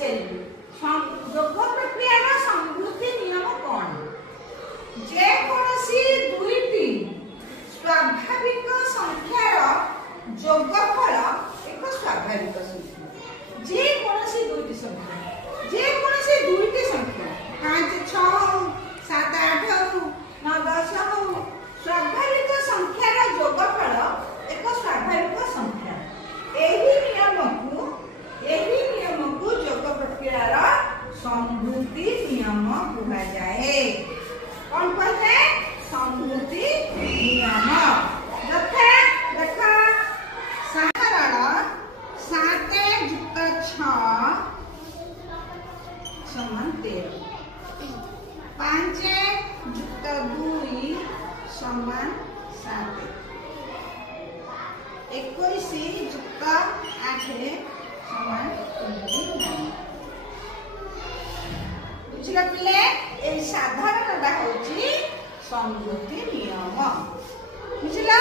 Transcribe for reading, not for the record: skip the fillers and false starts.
पचारि जोग प्रक्रिया संवृत्ति नियम कौन जे कोनोसी दुईटी स्वाभाविक संख्यार जोगफल एक स्वाभाविक संख्या जे कोनोसी दुईटी संख्या 5 6 7 8 9 10 स्वाभाविक संख्यार जोगफल एक स्वाभाविक संख्या एही नियम को जोग प्रक्रियार संवृत्ति नियम कहा जाए। कौन कहते संवृत्ति नियम यथा देखा साधारण 7 + 6 समान 13 5 + 2 समान 7 21 + 8 समान 19 बुझिला पिले ए साधारणटा होची संवृत्ति नियम बुझिला।